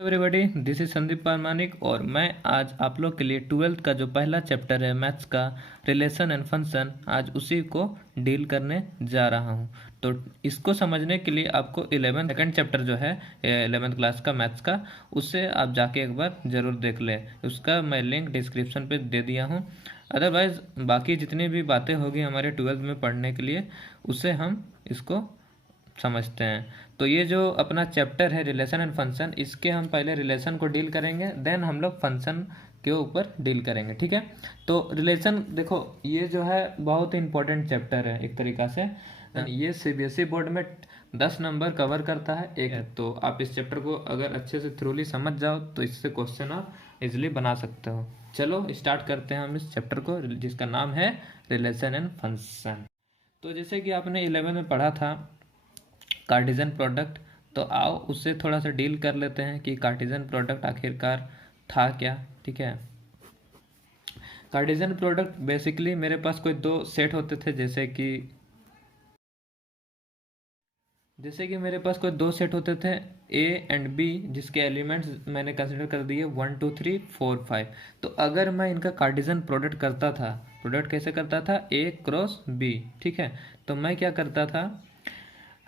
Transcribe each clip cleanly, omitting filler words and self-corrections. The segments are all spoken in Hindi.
एवरीबॉडी, दिस इज संदीप पारमानिक और मैं आज आप लोग के लिए 12th का जो पहला चैप्टर है मैथ्स का रिलेशन एंड फंक्शन, आज उसी को डील करने जा रहा हूं। तो इसको समझने के लिए आपको 11 सेकेंड चैप्टर जो है 11th क्लास का मैथ्स का, उससे आप जाके एक बार ज़रूर देख लें। उसका मैं लिंक डिस्क्रिप्शन पे दे दिया हूँ। अदरवाइज़ बाकी जितनी भी बातें होगी हमारे 12th में पढ़ने के लिए, उससे हम इसको समझते हैं। तो ये जो अपना चैप्टर है रिलेशन एंड फंक्शन, इसके हम पहले रिलेशन को डील करेंगे, देन हम लोग फंक्शन के ऊपर डील करेंगे, ठीक है। तो रिलेशन देखो, ये जो है बहुत ही इंपॉर्टेंट चैप्टर है एक तरीका से। ये सीबीएसई बोर्ड में 10 नंबर कवर करता है एक। तो आप इस चैप्टर को अगर अच्छे से थ्रूली समझ जाओ तो इससे क्वेश्चन आप इजिली बना सकते हो। चलो स्टार्ट करते हैं हम इस चैप्टर को, जिसका नाम है रिलेशन एंड फंक्शन। तो जैसे कि आपने 11 में पढ़ा था कार्टेशियन प्रोडक्ट, तो आओ उससे थोड़ा सा डील कर लेते हैं कि कार्टेशियन प्रोडक्ट आखिरकार था क्या, ठीक है। कार्टेशियन प्रोडक्ट बेसिकली मेरे पास कोई दो सेट होते थे, जैसे कि मेरे पास कोई दो सेट होते थे ए एंड बी, जिसके एलिमेंट्स मैंने कंसिडर कर दिए 1 2 3 4 5। तो अगर मैं इनका कार्टेशियन प्रोडक्ट करता था, प्रोडक्ट कैसे करता था, ए क्रॉस बी, ठीक है। तो मैं क्या करता था,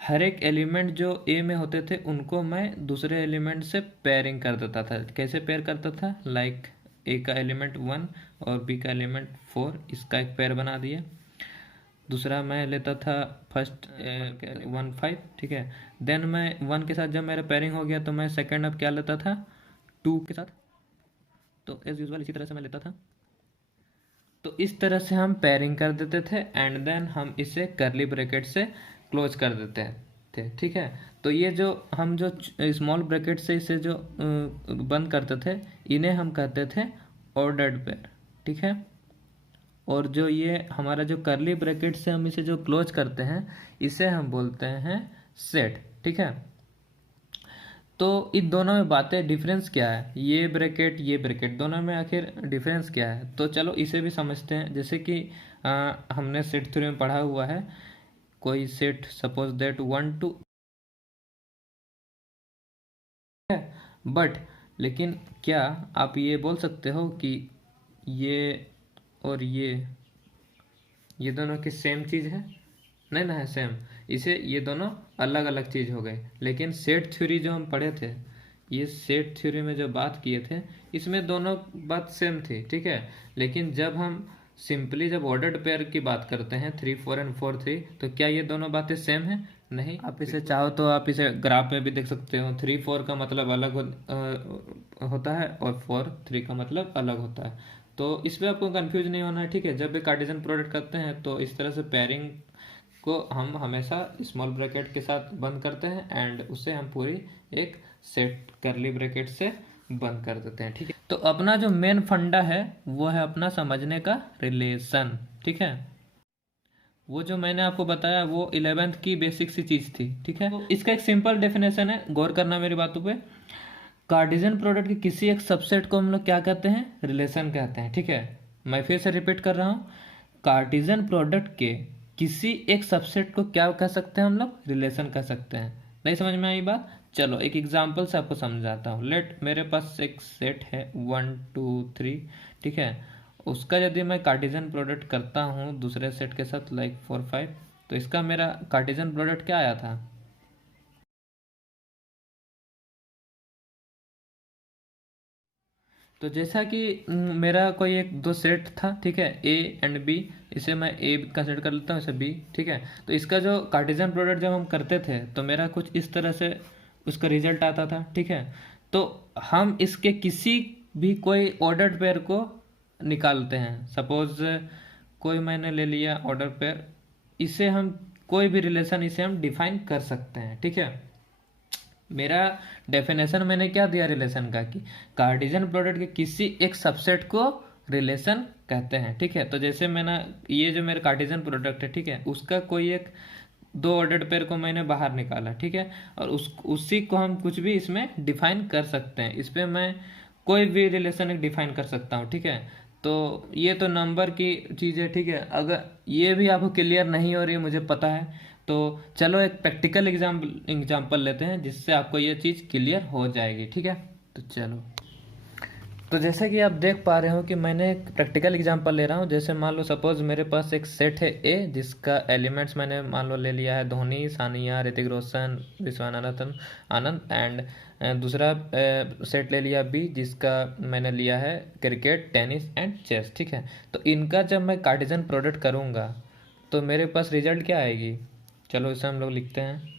हर एक एलिमेंट जो ए में होते थे उनको मैं दूसरे एलिमेंट से पेयरिंग कर देता था। कैसे पेयर करता था, लाइक ए का एलिमेंट 1 और बी का एलिमेंट 4, इसका एक पेयर बना दिया। दूसरा मैं लेता था फर्स्ट 1 5, ठीक है। देन मैं 1 के साथ जब मेरा पेयरिंग हो गया तो मैं सेकेंड अब क्या लेता था, 2 के साथ। तो एज यूजल इसी तरह से मैं लेता था। तो इस तरह से हम पेयरिंग कर देते थे एंड देन हम इसे करली ब्रैकेट से क्लोज कर देते थे, ठीक है। तो ये जो हम जो स्मॉल ब्रैकेट से इसे जो बंद करते थे, इन्हें हम कहते थे ऑर्डर्ड पेयर, ठीक है। और जो ये हमारा जो करली ब्रैकेट से हम इसे जो क्लोज करते हैं, इसे हम बोलते हैं सेट, ठीक है। तो इन दोनों में बातें डिफरेंस क्या है, ये ब्रैकेट दोनों में आखिर डिफरेंस क्या है, तो चलो इसे भी समझते हैं। जैसे कि हमने सेट थ्योरी में पढ़ा हुआ है, कोई सेट सपोज दैट 1 2 है, बट लेकिन क्या आप ये बोल सकते हो कि ये और ये दोनों की सेम चीज़ है? नहीं ना है सेम, इसे ये दोनों अलग अलग चीज़ हो गए। लेकिन सेट थ्योरी जो हम पढ़े थे, ये सेट थ्योरी में जो बात किए थे, इसमें दोनों बात सेम थी, ठीक है। लेकिन जब हम सिंपली जब ऑर्डर्ड पेयर की बात करते हैं 3 4 एंड 4 3, तो क्या ये दोनों बातें सेम हैं? नहीं। आप इसे चाहो तो आप इसे ग्राफ में भी देख सकते हो, 3 4 का मतलब अलग होता है और 4 3 का मतलब अलग होता है। तो इस पर आपको कंफ्यूज नहीं होना है, ठीक है। जब भी कार्टेशियन प्रोडक्ट करते हैं तो इस तरह से पेयरिंग को हम हमेशा स्मॉल ब्रैकेट के साथ बंद करते हैं एंड उसे हम पूरी एक सेट करली ब्रैकेट से बंद कर देते हैं, ठीक है। तो अपना जो मेन फंडा है वो है अपना समझने का रिलेशन, ठीक है। वो जो मैंने आपको बताया वो 11th की बेसिक सी चीज़ थी, ठीक है। तो इसका एक सिंपल डेफिनेशन है, गौर करना मेरी बातों पे। कार्टेशियन प्रोडक्ट के किसी एक सबसेट को हम लोग क्या कहते हैं, रिलेशन कहते हैं, ठीक है। मैं फिर से रिपीट कर रहा हूँ, कार्टेशियन प्रोडक्ट के किसी एक सबसेट को क्या कह सकते हैं हम लोग, रिलेशन कह सकते हैं। नहीं समझ में आई बात? चलो एक एग्जांपल से आपको समझाता हूँ। लेट मेरे पास एक सेट है 1 2 3, ठीक है। उसका यदि मैं कार्टेशियन प्रोडक्ट करता हूँ दूसरे सेट के साथ लाइक 4 5, तो इसका मेरा कार्टेशियन प्रोडक्ट क्या आया था, तो जैसा कि मेरा कोई एक दो सेट था, ठीक है, ए एंड बी। इसे मैं ए कंसिडर कर लेता हूँ, इसे बी, ठीक है। तो इसका जो कार्टेशियन प्रोडक्ट जब हम करते थे तो मेरा कुछ इस तरह से उसका रिजल्ट आता था, ठीक है। तो हम इसके किसी भी कोई ऑर्डर्ड पेयर को निकालते हैं। सपोज कोई मैंने ले लिया ऑर्डर पेयर, इसे हम कोई भी रिलेशन इसे हम डिफाइन कर सकते हैं, ठीक है। मेरा डेफिनेशन मैंने क्या दिया रिलेशन का, कि कार्टेशियन प्रोडक्ट के किसी एक सबसेट को रिलेशन कहते हैं, ठीक है। तो जैसे मैंने ये जो मेरा कार्टेशियन प्रोडक्ट है, ठीक है, उसका कोई एक दो ऑर्डर्ड पेयर को मैंने बाहर निकाला, ठीक है। और उसी को हम कुछ भी इसमें डिफाइन कर सकते हैं। इस पर मैं कोई भी रिलेशन एक डिफाइन कर सकता हूँ, ठीक है। तो ये तो नंबर की चीज़ है, ठीक है। अगर ये भी आपको क्लियर नहीं हो रही है, मुझे पता है, तो चलो एक प्रैक्टिकल एग्जाम्पल लेते हैं जिससे आपको ये चीज़ क्लियर हो जाएगी, ठीक है। तो चलो, तो जैसे कि आप देख पा रहे हो कि मैंने एक प्रैक्टिकल एग्जांपल ले रहा हूँ। जैसे मान लो सपोज मेरे पास एक सेट है ए, जिसका एलिमेंट्स मैंने मान लो ले लिया है धोनी, सानिया, ऋतिक रोशन, विश्वनाथन आनंद, एंड दूसरा सेट ले लिया बी, जिसका मैंने लिया है क्रिकेट, टेनिस एंड चेस। ठीक है, तो इनका जब मैं कार्टेशियन प्रोडक्ट करूँगा तो मेरे पास रिजल्ट क्या आएगी? चलो इसे हम लोग लिखते हैं।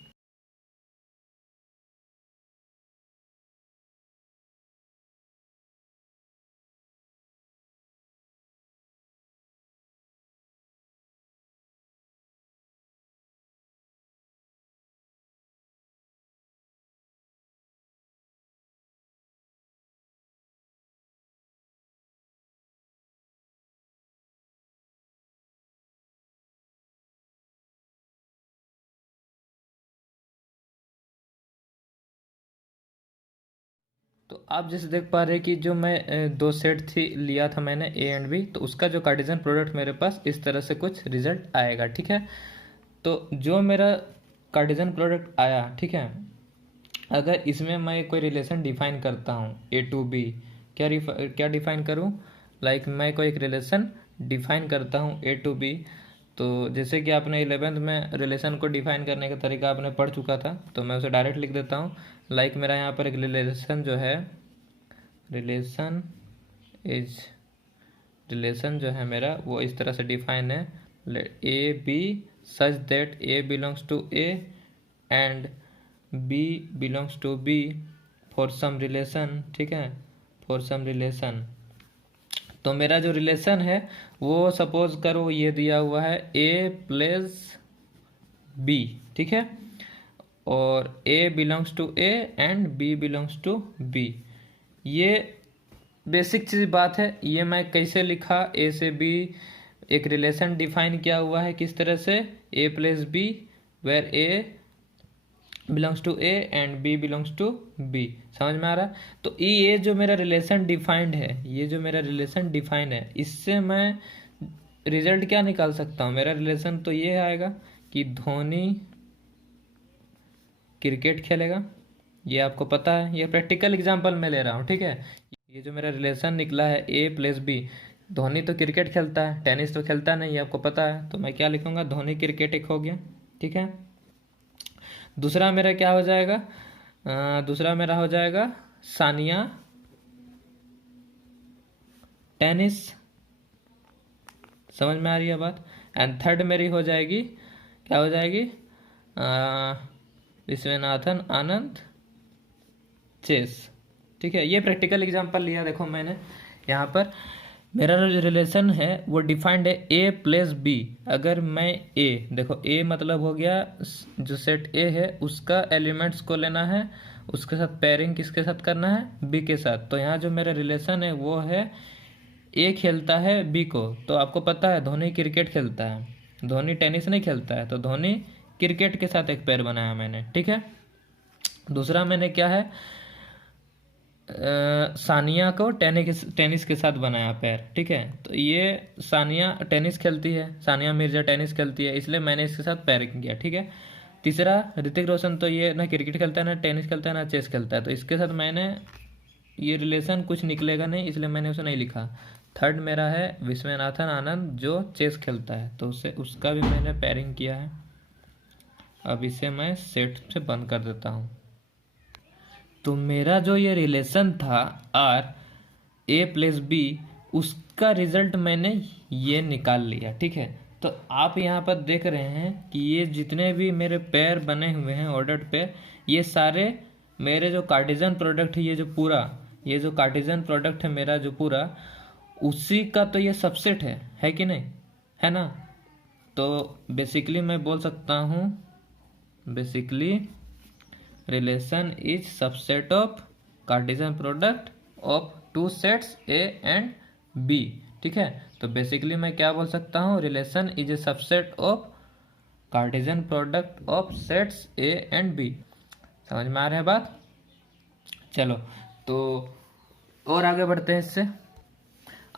तो आप जैसे देख पा रहे हैं कि जो मैं दो सेट थी लिया था मैंने ए एंड बी, तो उसका जो कार्टेशियन प्रोडक्ट मेरे पास इस तरह से कुछ रिजल्ट आएगा। ठीक है, तो जो मेरा कार्टेशियन प्रोडक्ट आया, ठीक है, अगर इसमें मैं कोई रिलेशन डिफाइन करता हूँ ए टू बी, क्या डिफाइन करूँ? लाइक मैं कोई एक रिलेशन डिफाइन करता हूँ ए टू बी। तो जैसे कि आपने 11th में रिलेशन को डिफाइन करने का तरीका आपने पढ़ चुका था, तो मैं उसे डायरेक्ट लिख देता हूँ। लाइक मेरा यहाँ पर एक रिलेशन जो है, रिलेशन जो है मेरा वो इस तरह से डिफाइन है, A B such that A belongs to A and B belongs to B for some relation. ठीक है, फॉर सम रिलेशन। तो मेरा जो रिलेशन है वो सपोज करो ये दिया हुआ है ए प्लस बी। ठीक है, और A belongs to A and B belongs to B. ये बेसिक चीज बात है। ये मैं कैसे लिखा, ए से बी एक रिलेशन डिफाइन किया हुआ है किस तरह से, A plus B where A belongs to A and B belongs to B. समझ में आ रहा है? तो ये जो मेरा रिलेशन डिफाइंड है, ये जो मेरा रिलेशन डिफाइंड है, इससे मैं रिजल्ट क्या निकाल सकता हूँ? मेरा रिलेशन तो ये आएगा कि धोनी क्रिकेट खेलेगा। ये आपको पता है, ये प्रैक्टिकल एग्जांपल मैं ले रहा हूँ। ठीक है, ये जो मेरा रिलेशन निकला है ए प्लस बी, धोनी तो क्रिकेट खेलता है, टेनिस तो खेलता नहीं, ये आपको पता है। तो मैं क्या लिखूंगा, धोनी क्रिकेट एक हो गया। ठीक है, दूसरा मेरा क्या हो जाएगा, दूसरा मेरा हो जाएगा सानिया टेनिस। समझ में आ रही है बात? एंड थर्ड मेरी हो जाएगी, क्या हो जाएगी, विश्वनाथन आनंद चेस। ठीक है, ये प्रैक्टिकल एग्जांपल लिया। देखो मैंने यहाँ पर मेरा जो रिलेशन है वो डिफाइंड है ए प्लस बी। अगर मैं ए, देखो ए मतलब हो गया जो सेट ए है उसका एलिमेंट्स को लेना है, उसके साथ पेयरिंग किसके साथ करना है, बी के साथ। तो यहाँ जो मेरा रिलेशन है वो है ए खेलता है बी को। तो आपको पता है धोनी क्रिकेट खेलता है, धोनी टेनिस नहीं खेलता है, तो धोनी क्रिकेट के साथ एक पेयर बनाया मैंने। ठीक है, दूसरा मैंने क्या है, सानिया को टेनिस के साथ बनाया पैर। ठीक है, तो ये सानिया टेनिस खेलती है, सानिया मिर्जा टेनिस खेलती है, इसलिए मैंने इसके साथ पैरिंग किया। ठीक है, तीसरा ऋतिक रोशन तो ये ना क्रिकेट खेलता है, ना टेनिस खेलता है, ना चेस खेलता है, तो इसके साथ मैंने ये रिलेशन कुछ निकलेगा नहीं, इसलिए मैंने उसे नहीं लिखा। थर्ड मेरा है विश्वनाथन आनंद जो चेस खेलता है, तो उसका भी मैंने पैरिंग किया है। अब इसे मैं सेट से बंद कर देता हूँ। तो मेरा जो ये रिलेशन था आर ए प्लस बी, उसका रिजल्ट मैंने ये निकाल लिया। ठीक है, तो आप यहाँ पर देख रहे हैं कि ये जितने भी मेरे पेयर बने हुए हैं ऑर्डर्ड पेयर, ये सारे मेरे जो कार्टेशियन प्रोडक्ट है, ये जो कार्टेशियन प्रोडक्ट है मेरा जो पूरा, उसी का तो ये सबसेट है कि नहीं, है ना? तो बेसिकली मैं बोल सकता हूँ, basically relation is subset of Cartesian product of two sets A and B. ठीक है, तो बेसिकली मैं क्या बोल सकता हूँ, relation is a subset of Cartesian product of sets A and B. समझ में आ रहा है बात? चलो, तो और आगे बढ़ते हैं इससे।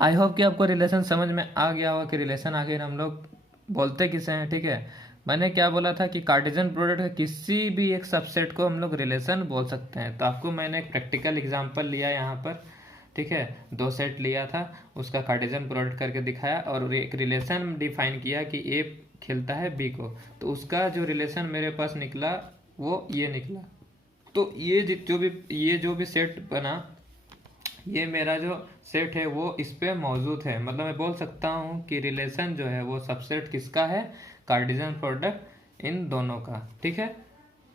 आई होप कि आपको रिलेशन समझ में आ गया होगा कि रिलेशन आखिर हम लोग बोलते किसे हैं। ठीक है, मैंने क्या बोला था कि कार्टेशियन प्रोडक्ट का किसी भी एक सबसेट को हम लोग रिलेशन बोल सकते हैं। तो आपको मैंने एक प्रैक्टिकल एग्जांपल लिया यहाँ पर, ठीक है, दो सेट लिया था, उसका कार्टेशियन प्रोडक्ट करके दिखाया और एक रिलेशन डिफाइन किया कि ए खेलता है बी को, तो उसका जो रिलेशन मेरे पास निकला वो ये निकला। तो ये जो भी सेट बना, ये मेरा जो सेट है वो इस पे मौजूद है। मतलब मैं बोल सकता हूँ कि रिलेशन जो है वो सबसेट किसका है, कार्टेशियन प्रोडक्ट इन दोनों का, ठीक है।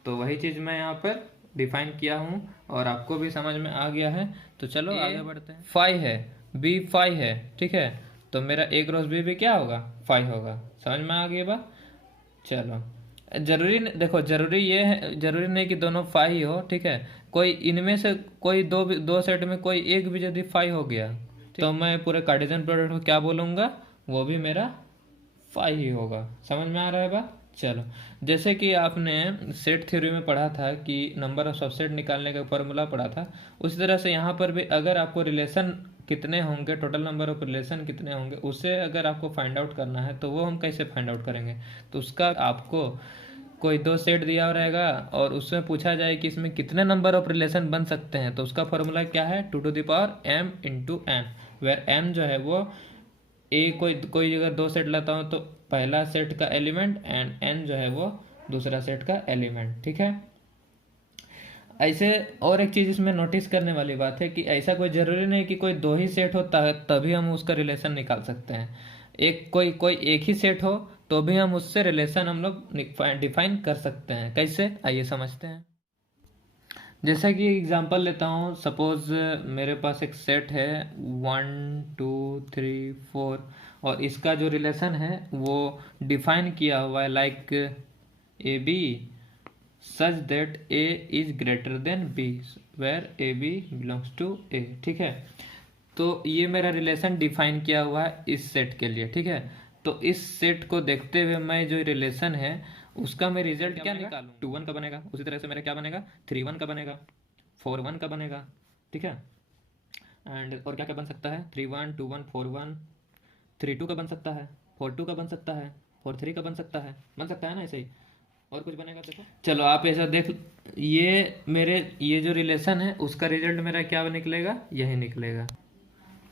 तो वही चीज़ मैं यहाँ पर डिफाइन किया हूँ और आपको भी समझ में आ गया है। तो चलो आगे बढ़ते हैं। फाइव है, बी फाइव है, ठीक है, तो मेरा ए क्रॉस बी भी क्या होगा, फाइव होगा। समझ में आ गई बात। चलो, देखो जरूरी ये है, जरूरी नहीं कि दोनों फाइव ही हो, ठीक है। कोई इनमें से कोई दो सेट में कोई एक भी यदि फाइव हो गया तो मैं पूरे कार्टेशियन प्रोडक्ट को क्या बोलूँगा, वो भी मेरा फाइव ही होगा। समझ में आ रहा है बात। चलो, जैसे कि आपने सेट थ्योरी में पढ़ा था कि नंबर ऑफ सबसेट निकालने का फॉर्मूला पढ़ा था, उसी तरह से यहाँ पर भी अगर आपको रिलेशन कितने होंगे, टोटल नंबर ऑफ रिलेशन कितने होंगे, उसे अगर आपको फाइंड आउट करना है तो वो हम कैसे फाइंड आउट करेंगे। तो उसका आपको कोई दो सेट दिया रहेगा और उसमें पूछा जाए कि इसमें कितने नंबर ऑफ रिलेशन बन सकते हैं, तो उसका फॉर्मूला क्या है, 2 to the power m into N, where m जो है वो ए कोई अगर दो सेट लेता हूँ तो पहला सेट का एलिमेंट एंड एन जो है वो दूसरा सेट का एलिमेंट, ठीक है। ऐसे और एक चीज इसमें नोटिस करने वाली बात है कि ऐसा कोई जरूरी नहीं कि कोई दो ही सेट होता है तभी हम उसका रिलेशन निकाल सकते हैं। एक कोई एक ही सेट हो तो भी हम उससे रिलेशन हम लोग डिफाइन कर सकते हैं। कैसे, आइए समझते हैं। जैसा कि एग्जांपल लेता हूँ, सपोज मेरे पास एक सेट है 1 2 3 4 और इसका जो रिलेशन है वो डिफाइन किया हुआ है like A B such that A is greater than B, where A B belongs to A, ठीक है। तो ये मेरा रिलेशन डिफाइन किया हुआ है इस सेट के लिए, ठीक है। तो इस सेट को देखते हुए मैं जो रिलेशन है उसका मैं रिजल्ट क्या निकालूं, 2 1 का बनेगा। उसी तरह से मेरा क्या बनेगा, 3 1 का बनेगा, 4 1 का बनेगा, ठीक है। एंड और क्या क्या बन सकता है, 3 1 2 1 4 1, 3 2 का बन सकता है, 4 2 का बन सकता है, 4 3 का बन सकता है ना, ऐसे ही और कुछ बनेगा। देखो चलो आप ऐसा देख, ये जो रिलेशन है उसका रिजल्ट मेरा क्या निकलेगा, यही निकलेगा।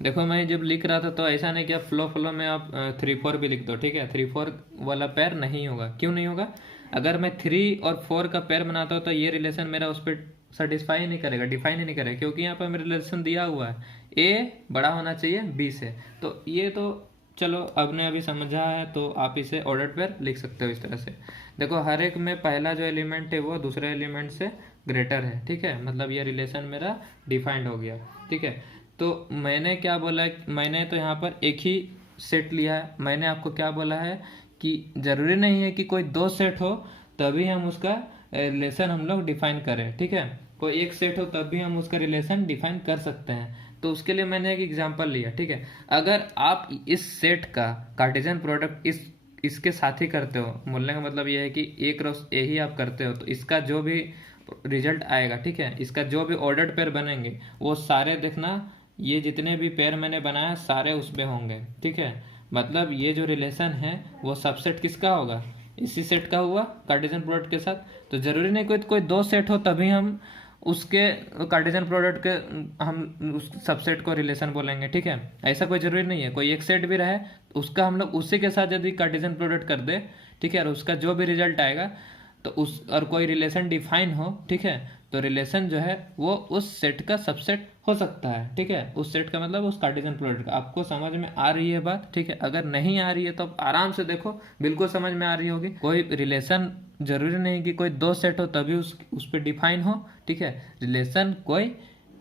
देखो मैं जब लिख रहा था तो ऐसा नहीं कि आप फ्लो में आप 3 4 भी लिख दो, ठीक है। 3 4 वाला पैर नहीं होगा, क्यों नहीं होगा, अगर मैं 3 और 4 का पैर बनाता हूँ तो ये रिलेशन मेरा उस पर सेटिस्फाई नहीं करेगा, डिफाइन ही नहीं करेगा, क्योंकि यहाँ पर मेरा रिलेशन दिया हुआ है ए बड़ा होना चाहिए बी से। तो ये तो चलो अब ने अभी समझा है तो आप इसे ऑर्डर पर लिख सकते हो इस तरह से। देखो हर एक में पहला जो एलिमेंट है वो दूसरे एलिमेंट से ग्रेटर है, ठीक है, मतलब ये रिलेशन मेरा डिफाइंड हो गया, ठीक है। तो मैंने क्या बोला, मैंने तो यहाँ पर एक ही सेट लिया है। मैंने आपको क्या बोला है कि जरूरी नहीं है कि कोई दो सेट हो तभी हम उसका रिलेशन हम लोग डिफाइन करें, ठीक है। कोई एक सेट हो तब भी हम उसका रिलेशन डिफाइन कर सकते हैं। तो उसके लिए मैंने एक एग्जांपल लिया, ठीक है। अगर आप इस सेट का कार्टेशियन प्रोडक्ट इसके साथ ही करते हो, बोलने का मतलब यह है कि ए क्रॉस ए ही आप करते हो, तो इसका जो भी रिजल्ट आएगा, ठीक है, इसका जो भी ऑर्डर्ड पेयर बनेंगे वो सारे देखना, ये जितने भी पेयर मैंने बनाया सारे उसमें होंगे, ठीक है। मतलब ये जो रिलेशन है वो सबसेट किसका होगा, इसी सेट का हुआ कार्टेशियन प्रोडक्ट के साथ। तो जरूरी नहीं कोई दो सेट हो तभी हम उसके कार्टेशियन प्रोडक्ट के हम उस सबसेट को रिलेशन बोलेंगे, ठीक है। ऐसा कोई जरूरी नहीं है, कोई एक सेट भी रहे उसका हम लोग उसी के साथ यदि कार्टेशियन प्रोडक्ट कर दे, ठीक है, और उसका जो भी रिजल्ट आएगा तो उस और कोई रिलेशन डिफाइन हो, ठीक है, तो रिलेशन जो है वो उस सेट का सबसेट हो सकता है, ठीक है। उस सेट का मतलब उस कार्टेशियन प्रोडक्ट का। आपको समझ में आ रही है बात, ठीक है। अगर नहीं आ रही है तो आप आराम से देखो, बिल्कुल समझ में आ रही होगी। कोई रिलेशन जरूरी नहीं कि कोई दो सेट हो तभी उस पर डिफाइन हो, ठीक है। रिलेशन कोई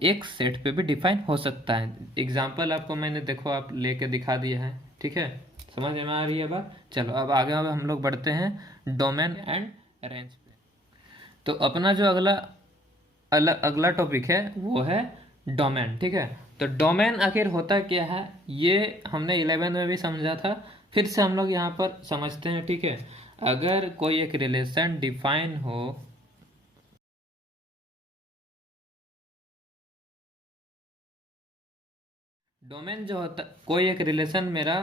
एक सेट पे भी डिफाइन हो सकता है। एग्जाम्पल आपको मैंने देखो आप लेके दिखा दिया है, ठीक है, समझ में आ रही है बात। चलो अब आगे हम लोग बढ़ते हैं डोमेन एंड रेंज पे। तो अपना जो अगला टॉपिक है वो है डोमेन, ठीक है। तो डोमेन आखिर होता क्या है ये हमने 11 में भी समझा था, फिर से हम लोग यहाँ पर समझते हैं, ठीक है। अगर कोई एक रिलेशन डिफाइन हो, डोमेन जो होता, कोई एक रिलेशन मेरा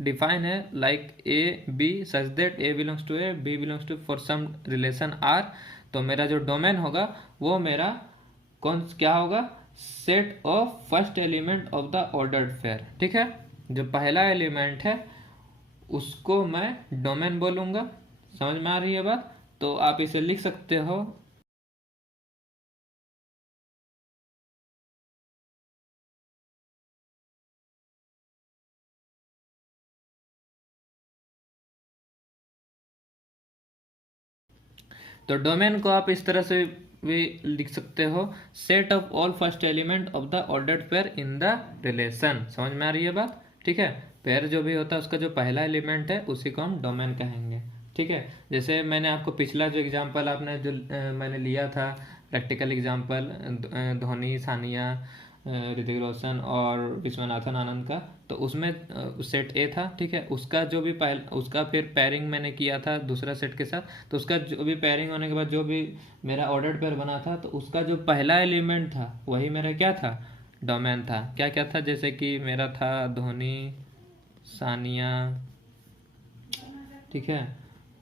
डिफाइन है like A B such that A belongs to A B belongs to for some relation R, तो मेरा जो डोमेन होगा वो मेरा क्या होगा, set of first element of the ordered pair. ठीक है, जो पहला एलिमेंट है उसको मैं डोमेन बोलूंगा। समझ में आ रही है बात? तो आप इसे लिख सकते हो तो डोमेन को आप इस तरह से भी लिख सकते हो, set of all first element of the ordered pair in the relation. समझ में आ रही है बात? ठीक है, पेयर जो भी होता है उसका जो पहला एलिमेंट है उसी को हम डोमेन कहेंगे। ठीक है, जैसे मैंने आपको पिछला जो एग्जांपल आपने जो मैंने लिया था प्रैक्टिकल एग्जांपल धोनी, सानिया, ऋतिक रोशन और विश्वनाथन आनंद का, तो उसमें सेट ए था। ठीक है, उसका जो भी उसका फिर पेयरिंग मैंने किया था दूसरा सेट के साथ, तो उसका जो भी पेयरिंग होने के बाद जो भी मेरा ऑर्डर्ड पेयर बना था, तो उसका जो पहला एलिमेंट था वही मेरा क्या था, डोमेन था। क्या क्या था, जैसे कि मेरा था धोनी, सानिया, ठीक है,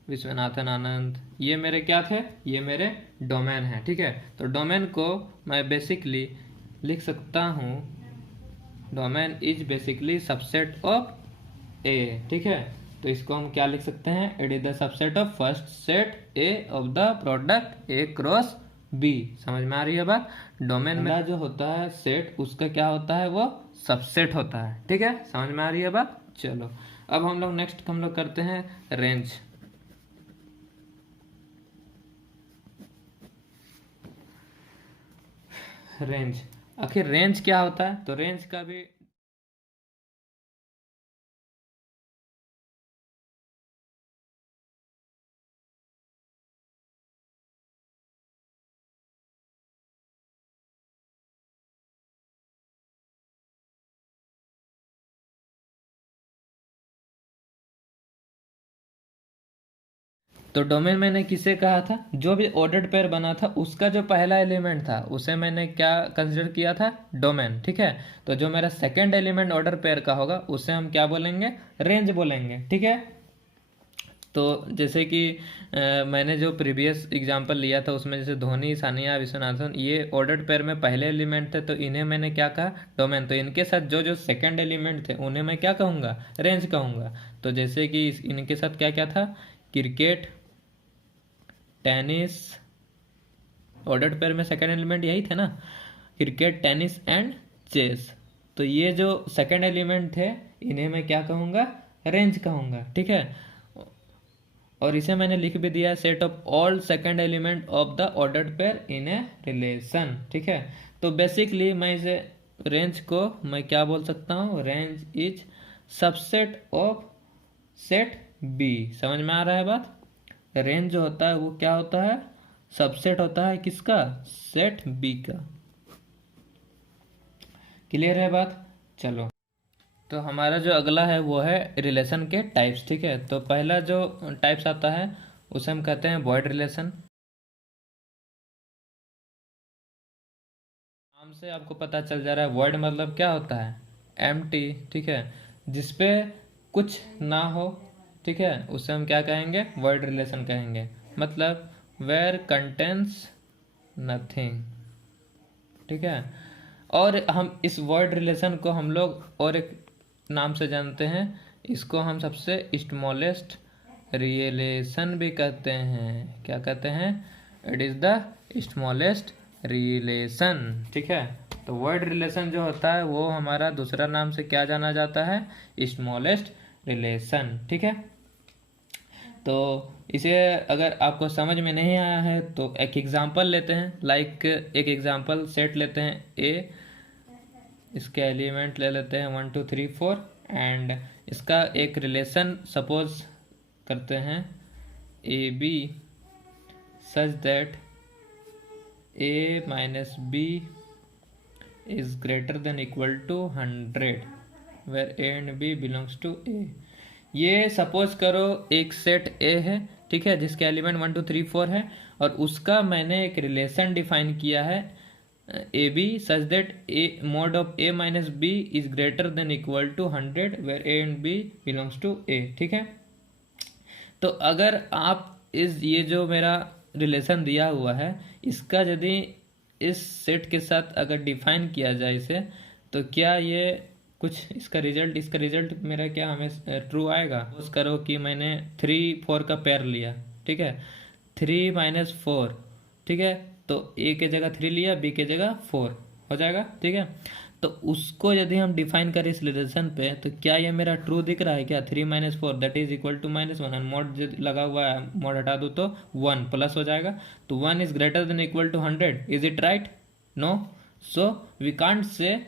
विश्वनाथन आनंद, ये मेरे क्या थे, ये मेरे डोमेन हैं। ठीक है, तो डोमेन को मैं बेसिकली लिख सकता हूँ, domain is basically subset of A. ठीक है, तो इसको हम क्या लिख सकते हैं, it is the subset of first set A of the product A cross B. समझ में आ रही है बात? डोमेन में जो होता है सेट, उसका क्या होता है, वो सबसेट होता है। ठीक है, समझ में आ रही है बात? चलो अब हम लोग नेक्स्ट हम लोग करते हैं रेंज। रेंज, आखिर रेंज क्या होता है? तो रेंज का भी तो डोमेन मैंने किसे कहा था, जो भी ऑर्डर्ड पेयर बना था उसका जो पहला एलिमेंट था उसे मैंने क्या कंसिडर किया था, डोमेन। ठीक है, तो जो मेरा सेकंड एलिमेंट ऑर्डर पेयर का होगा उसे हम क्या बोलेंगे, रेंज बोलेंगे। ठीक है, तो जैसे कि मैंने जो प्रीवियस एग्जांपल लिया था उसमें जैसे धोनी, सानिया, विश्वनाथन, ये ऑर्डर्ड पेयर में पहले एलिमेंट थे, तो इन्हें मैंने क्या कहा, डोमेन। तो इनके साथ जो जो सेकंड एलिमेंट थे उन्हें मैं क्या कहूँगा, रेंज कहूँगा। तो जैसे कि इनके साथ क्या क्या था, क्रिकेट, टेनिस, ऑर्डर्ड पेयर में सेकंड एलिमेंट यही थे ना, क्रिकेट, टेनिस एंड चेस। तो ये जो सेकंड एलिमेंट थे इन्हें मैं क्या कहूँगा, रेंज कहूँगा। ठीक है, और इसे मैंने लिख भी दिया, set of all second element of the ordered pair in a relation. ठीक है, तो बेसिकली मैं इसे रेंज को मैं क्या बोल सकता हूँ, range is subset of set B. समझ में आ रहा है बात? रेंज जो होता है वो क्या होता है, सबसेट होता है किसका, सेट बी का। क्लियर है बात? चलो, तो हमारा जो अगला है वो है रिलेशन के टाइप्स। ठीक है, तो पहला जो टाइप्स आता है उसे हम कहते हैं वॉइड रिलेशन। नाम से आपको पता चल जा रहा है वॉइड मतलब क्या होता है, एम्प्टी। ठीक है, जिसपे कुछ ना हो, ठीक है, उसे हम क्या कहेंगे, वॉइड रिलेशन कहेंगे। मतलब वेयर कंटेंस नथिंग। ठीक है, और हम इस वर्ड रिलेशन को हम लोग और एक नाम से जानते हैं, इसको हम सबसे स्मॉलेस्ट रिलेशन भी कहते हैं। क्या कहते हैं, it is the smallest relation. ठीक है, तो वर्ड रिलेशन जो होता है वो हमारा दूसरा नाम से क्या जाना जाता है, स्मॉलेस्ट रिलेशन। ठीक है, तो इसे अगर आपको समझ में नहीं आया है तो एक एग्जांपल लेते हैं, लाइक एक एग्जांपल सेट लेते हैं ए, इसके एलिमेंट ले लेते हैं 1 2 3 4 एंड इसका एक रिलेशन सपोज करते हैं A B such that A minus B is greater than equal to 100 where A and B belongs to A. ये सपोज करो एक सेट ए है, ठीक है, जिसके एलिमेंट 1 2 3 4 है, और उसका मैंने एक रिलेशन डिफाइन किया है A B such that A mod of A minus B is greater than equal to 100 where A and B belongs to A. ठीक है, तो अगर आप इस ये जो मेरा रिलेशन दिया हुआ है इसका यदि इस सेट के साथ अगर डिफाइन किया जाए इसे, तो क्या ये कुछ इसका रिजल्ट मेरा क्या हमें ट्रू आएगा। सपोज करो कि मैंने 3 4 का पेयर लिया, ठीक है, 3 - 4, ठीक है, तो ए के जगह 3 लिया, बी के जगह 4 हो जाएगा। ठीक है, तो उसको यदि हम डिफाइन करें इस रिलेशन पे, तो क्या ये मेरा ट्रू दिख रहा है क्या। 3 - 4 that is equal to -1, mod लगा हुआ है, मोड हटा दो तो 1 प्लस हो जाएगा, तो 1 is greater than equal to 100। Is it right? No. So we can't say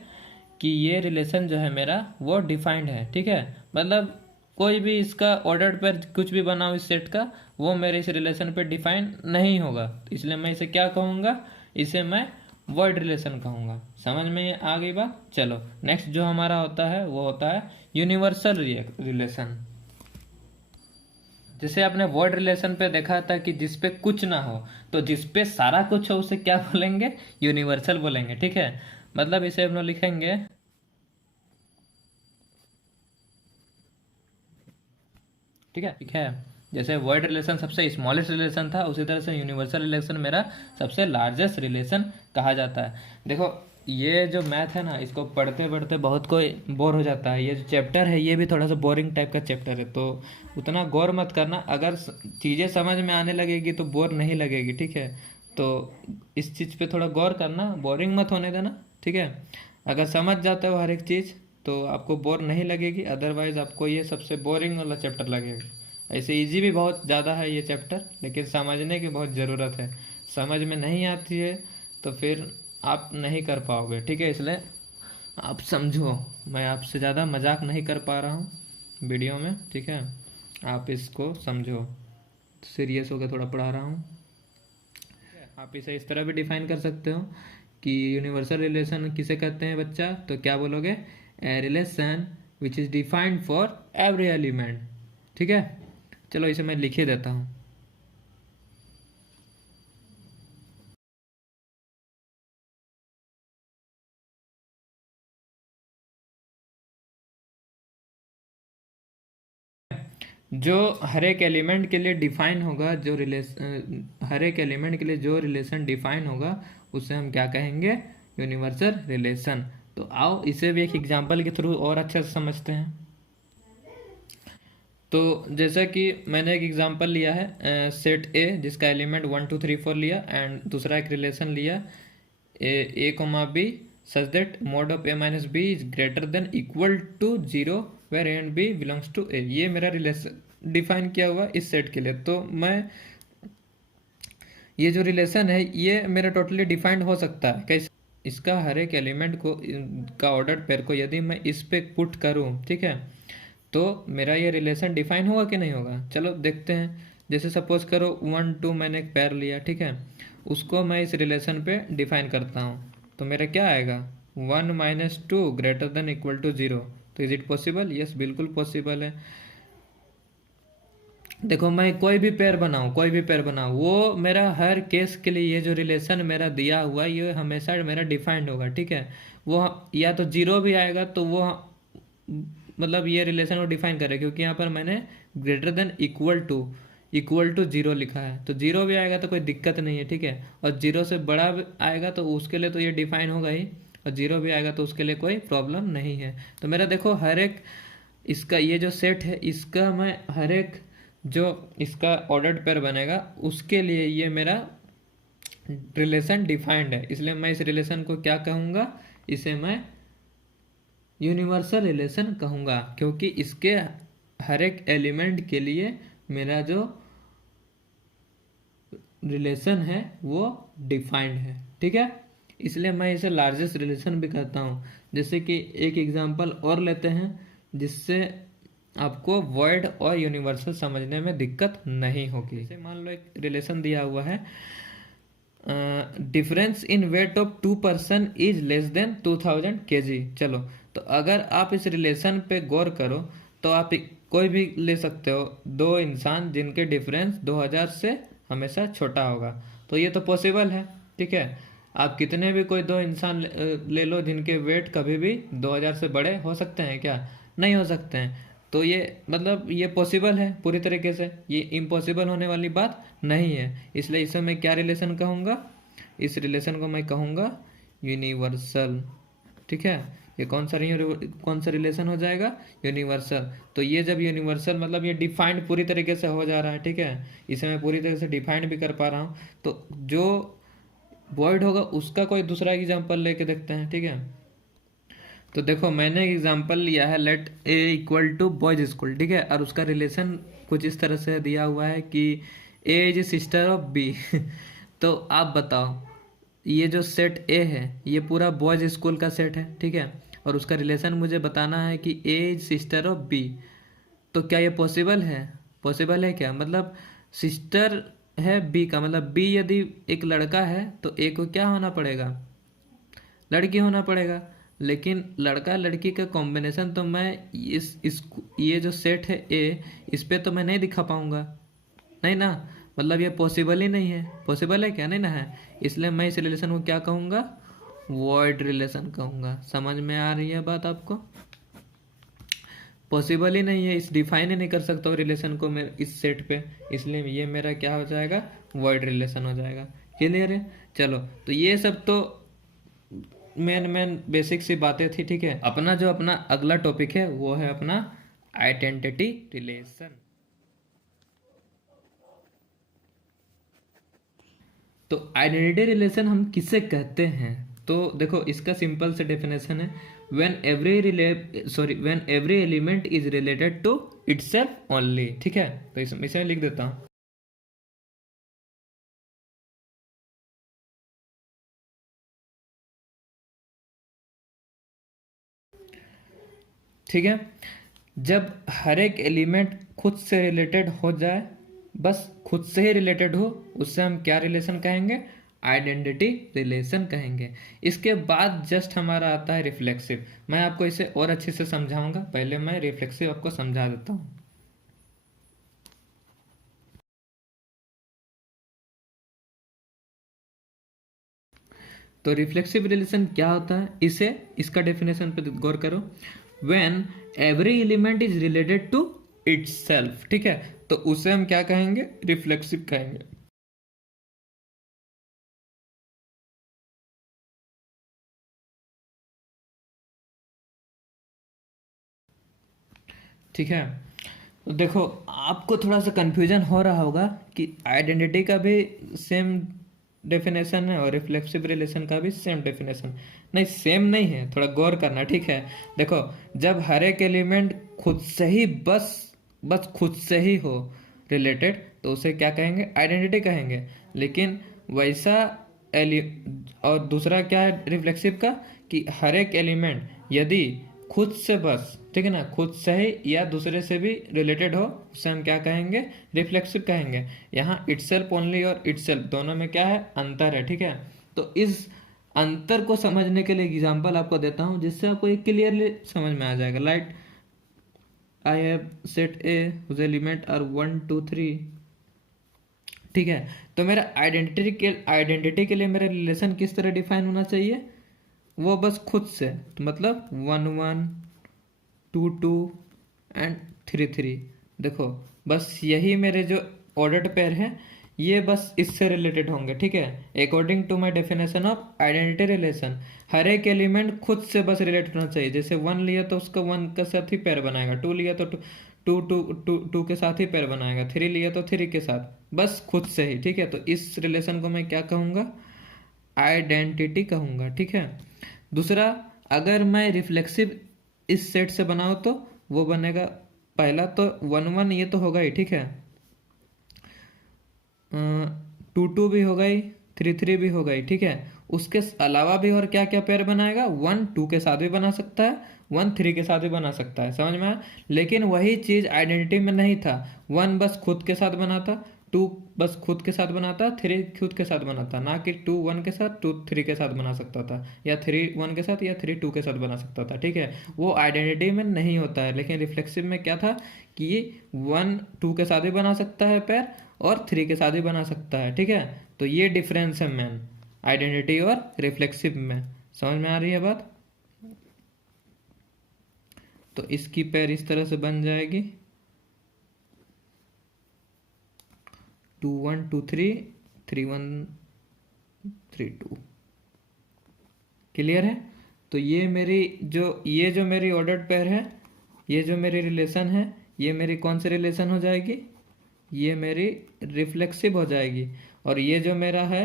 कि ये रिलेशन जो है मेरा वो डिफाइंड है। ठीक है, मतलब कोई भी इसका ऑर्डर पर कुछ भी बनाओ इस सेट का, वो मेरे इस रिलेशन पे डिफाइन नहीं होगा, इसलिए मैं इसे क्या कहूँगा, इसे मैं वर्ड रिलेशन कहूँगा। समझ में आ गई बात? चलो नेक्स्ट जो हमारा होता है वो होता है यूनिवर्सल रिलेशन। जैसे आपने वर्ड रिलेशन पे देखा था कि जिसपे कुछ ना हो, तो जिसपे सारा कुछ हो उसे क्या बोलेंगे, यूनिवर्सल बोलेंगे। ठीक है, मतलब इसे हम लोग लिखेंगे ठीक है, जैसे वर्ड रिलेशन सबसे स्मॉलेस्ट रिलेशन था, उसी तरह से यूनिवर्सल रिलेशन मेरा सबसे लार्जेस्ट रिलेशन कहा जाता है। देखो ये जो मैथ है ना, इसको पढ़ते पढ़ते बहुत कोई बोर हो जाता है। ये जो चैप्टर है ये भी थोड़ा सा बोरिंग टाइप का चैप्टर है, तो उतना गौर मत करना। अगर चीज़ें समझ में आने लगेगी तो बोर नहीं लगेगी। ठीक है, तो इस चीज़ पे थोड़ा गौर करना, बोरिंग मत होने देना। ठीक है, अगर समझ जाते हो हर एक चीज़ तो आपको बोर नहीं लगेगी, अदरवाइज आपको ये सबसे बोरिंग वाला चैप्टर लगेगा। ऐसे इजी भी बहुत ज़्यादा है ये चैप्टर, लेकिन समझने की बहुत ज़रूरत है। समझ में नहीं आती है तो फिर आप नहीं कर पाओगे। ठीक है, इसलिए आप समझो, मैं आपसे ज़्यादा मजाक नहीं कर पा रहा हूँ वीडियो में। ठीक है, आप इसको समझो, सीरियस होकर थोड़ा पढ़ा रहा हूँ। आप इसे इस तरह भी डिफाइन कर सकते हो कि यूनिवर्सल रिलेशन किसे कहते हैं बच्चा, तो क्या बोलोगे, a relation which is defined for every element. ठीक है, चलो इसे मैं लिख ही देता हूँ। जो हर एक एलिमेंट के लिए डिफाइन होगा, जो रिलेशन हर एक एलिमेंट के लिए जो रिलेशन डिफाइन होगा उसे हम क्या कहेंगे, यूनिवर्सल रिलेशन। तो आओ इसे भी एक एग्जांपल के थ्रू और अच्छे से समझते हैं। तो जैसा कि मैंने एक एग्जांपल लिया है सेट ए जिसका एलिमेंट 1 2 3 4 लिया, एंड दूसरा एक रिलेशन लिया A comma B such that mod of A minus B is greater than equal to 0 where A and B belongs to A. ये मेरा रिलेशन डिफाइन किया हुआ इस सेट के लिए। तो मैं ये जो रिलेशन है ये मेरा टोटली डिफाइंड हो सकता है कैसे, इसका हर एक एलिमेंट को का ऑर्डर पेयर को यदि मैं इस पे पुट करूँ, ठीक है, तो मेरा ये रिलेशन डिफाइन होगा कि नहीं होगा। चलो देखते हैं। जैसे सपोज करो 1 2 मैंने एक पेयर लिया, ठीक है, उसको मैं इस रिलेशन पे डिफाइन करता हूँ, तो मेरा क्या आएगा, 1 - 2 ग्रेटर देन इक्वल टू 0। तो इज इट पॉसिबल? यस, बिल्कुल पॉसिबल है। देखो मैं कोई भी पेयर बनाऊँ, वो मेरा हर केस के लिए ये जो रिलेशन मेरा दिया हुआ है ये हमेशा मेरा डिफाइंड होगा। ठीक है, वो या तो 0 भी आएगा तो वो मतलब ये रिलेशन को डिफाइन करे, क्योंकि यहाँ पर मैंने ग्रेटर देन इक्वल टू 0 लिखा है, तो 0 भी आएगा तो कोई दिक्कत नहीं है। ठीक है, और 0 से बड़ा आएगा तो उसके लिए तो ये डिफाइन होगा ही, और 0 भी आएगा तो उसके लिए कोई प्रॉब्लम नहीं है। तो मेरा देखो हर एक इसका ये जो सेट है इसका मैं हर एक जो इसका ऑर्डर्ड पेयर बनेगा उसके लिए ये मेरा रिलेशन डिफाइंड है, इसलिए मैं इस रिलेशन को क्या कहूँगा, इसे मैं यूनिवर्सल रिलेशन कहूँगा, क्योंकि इसके हर एक एलिमेंट के लिए मेरा जो रिलेशन है वो डिफाइंड है। ठीक है, इसलिए मैं इसे लार्जेस्ट रिलेशन भी कहता हूँ। जैसे कि एक एग्जांपल और लेते हैं जिससे आपको वर्ड और यूनिवर्सल समझने में दिक्कत नहीं होगी। जैसे मान लो एक रिलेशन दिया हुआ है, difference in weight of 2 person is less than 2000 kg। चलो, तो अगर आप इस रिलेशन पे गौर करो तो आप कोई भी ले सकते हो, 2 इंसान जिनके डिफरेंस 2000 से हमेशा छोटा होगा, तो ये तो पॉसिबल है। ठीक है, आप कितने भी कोई दो इंसान ले लो जिनके वेट कभी भी 2000 से बड़े हो सकते हैं क्या? नहीं हो सकते हैं। तो ये मतलब ये पॉसिबल है पूरी तरीके से, ये इम्पॉसिबल होने वाली बात नहीं है। इसलिए इसे मैं क्या रिलेशन कहूँगा? इस रिलेशन को मैं कहूँगा यूनिवर्सल। ठीक है, ये कौन सा रिलेशन हो जाएगा? यूनिवर्सल। तो ये जब यूनिवर्सल मतलब ये डिफाइंड पूरी तरीके से हो जा रहा है, ठीक है, इसे मैं पूरी तरह से डिफाइंड भी कर पा रहा हूँ। तो जो वॉइड होगा उसका कोई दूसरा एग्जांपल लेके देखते हैं, ठीक है। तो देखो मैंने एग्जांपल लिया है let A equal to boys school, ठीक है, और उसका रिलेशन कुछ इस तरह से दिया हुआ है कि ए इज सिस्टर ऑफ बी। तो आप बताओ, ये जो सेट ए है ये पूरा बॉयज स्कूल का सेट है, ठीक है, और उसका रिलेशन मुझे बताना है कि ए इज सिस्टर ऑफ बी। तो क्या ये पॉसिबल है? पॉसिबल है क्या? मतलब सिस्टर है बी का, मतलब बी यदि एक लड़का है तो ए को क्या होना पड़ेगा? लड़की होना पड़ेगा। लेकिन लड़का लड़की का कॉम्बिनेशन तो मैं इस ये जो सेट है ए, इस पे तो मैं नहीं दिखा पाऊंगा, नहीं ना। मतलब ये पॉसिबल ही नहीं है। पॉसिबल है क्या? नहीं ना है। इसलिए मैं इस रिलेशन को क्या कहूँगा? वॉइड रिलेशन कहूँगा। समझ में आ रही है बात आपको? पॉसिबल ही नहीं है, इस डिफाइन ही नहीं कर सकता हूँ रिलेशन को मैं इस सेट पे, इसलिए ये मेरा क्या हो जाएगा? वॉइड रिलेशन हो जाएगा। क्लियर है? चलो, तो ये सब तो मेन बेसिक सी बातें थी, ठीक है। अपना अगला टॉपिक है वो है अपना आइडेंटिटी रिलेशन। तो आइडेंटिटी रिलेशन हम किसे कहते हैं? तो देखो इसका सिंपल से डेफिनेशन है, when every element is related to itself only. ठीक है, तो इसे लिख देता हूं। ठीक है, जब हर एक एलिमेंट खुद से रिलेटेड हो जाए, बस खुद से ही रिलेटेड हो, उससे हम क्या रिलेशन कहेंगे? आइडेंटिटी रिलेशन कहेंगे। इसके बाद जस्ट हमारा आता है रिफ्लेक्सिव। मैं आपको इसे और अच्छे से समझाऊंगा, पहले मैं रिफ्लेक्सिव आपको समझा देता हूं। तो रिफ्लेक्सिव रिलेशन क्या होता है, इसका डेफिनेशन पे गौर करो। When every element is related to itself, ठीक है, तो उसे हम क्या कहेंगे? रिफ्लेक्सिव कहेंगे। ठीक है, तो देखो आपको थोड़ा सा कंफ्यूजन हो रहा होगा कि आइडेंटिटी का भी सेम डेफिनेशन है और रिफ्लेक्सिव रिलेशन का भी सेम डेफिनेशन। नहीं, सेम नहीं है, थोड़ा गौर करना, ठीक है। देखो, जब हर एक एलिमेंट खुद से ही बस खुद से ही हो रिलेटेड, तो उसे क्या कहेंगे? आइडेंटिटी कहेंगे। लेकिन वैसा एलि और दूसरा क्या है रिफ्लेक्सिव का, कि हर एक एलिमेंट यदि खुद से बस, ठीक है ना, खुद से ही या दूसरे से भी रिलेटेड हो, उसे हम क्या कहेंगे? रिफ्लेक्सिव कहेंगे। यहाँ इटसेल्फ ओनली और इटसेल्फ दोनों में क्या है? अंतर है, ठीक है। तो इस अंतर को समझने के लिए एग्जांपल आपको देता हूं, जिससे आपको ये क्लियरली समझ में आ जाएगा। Like I have set A whose element are 1 2 3, ठीक है। तो मेरा आइडेंटिटी के लिए मेरा रिलेशन किस तरह डिफाइन होना चाहिए? वो बस खुद से, तो मतलब 1 1 2 2 एंड 3 3। देखो बस यही मेरे जो ऑर्डर्ड पेयर है, ये बस इससे रिलेटेड होंगे, ठीक है, according to my definition of identity relation. हर एक एलिमेंट खुद से बस रिलेटेड होना चाहिए। जैसे 1 लिया तो उसका 1 के साथ ही पेयर बनाएगा, 2 लिया तो 2 के साथ ही पेयर बनाएगा, 3 लिया तो 3 के साथ, बस खुद से ही, ठीक है। तो इस रिलेशन को मैं क्या कहूँगा? आइडेंटिटी कहूँगा, ठीक है। दूसरा, अगर मैं रिफ्लेक्सिव इस सेट से बनाऊँ तो वो बनेगा, पहला तो 1 1 ये तो होगा ही, ठीक है, 2 2 भी होगा ही, 3 3 भी होगा ही, ठीक है। उसके अलावा भी और क्या क्या पेयर बनाएगा? 1 2 के साथ भी बना सकता है, 1 3 के साथ भी बना सकता है, समझ में आया? लेकिन वही चीज आइडेंटिटी में नहीं था। 1 बस खुद के साथ बनाता, 2 बस खुद के साथ बनाता, 3 खुद के साथ बनाता, ना कि 2 1 के साथ 2 3 के साथ बना सकता था, या 3 1 के साथ या 3 2 के साथ बना सकता था, ठीक है। वो आइडेंटिटी में नहीं होता है। लेकिन रिफ्लेक्सिव में क्या था कि 1 2 के साथ भी बना सकता है पेयर और 3 के साथ भी बना सकता है, ठीक है। तो ये डिफरेंस है मैन। आइडेंटिटी और रिफ्लेक्सिव में। समझ में आ रही है बात? तो इसकी पेयर इस तरह से बन जाएगी 2 1 2 3 3 1 3 2। क्लियर है? तो ये जो मेरी ऑर्डर्ड पेयर है, ये जो मेरी रिलेशन है, ये मेरी कौन सी रिलेशन हो जाएगी? ये मेरी रिफ्लेक्सिव हो जाएगी। और ये जो मेरा है,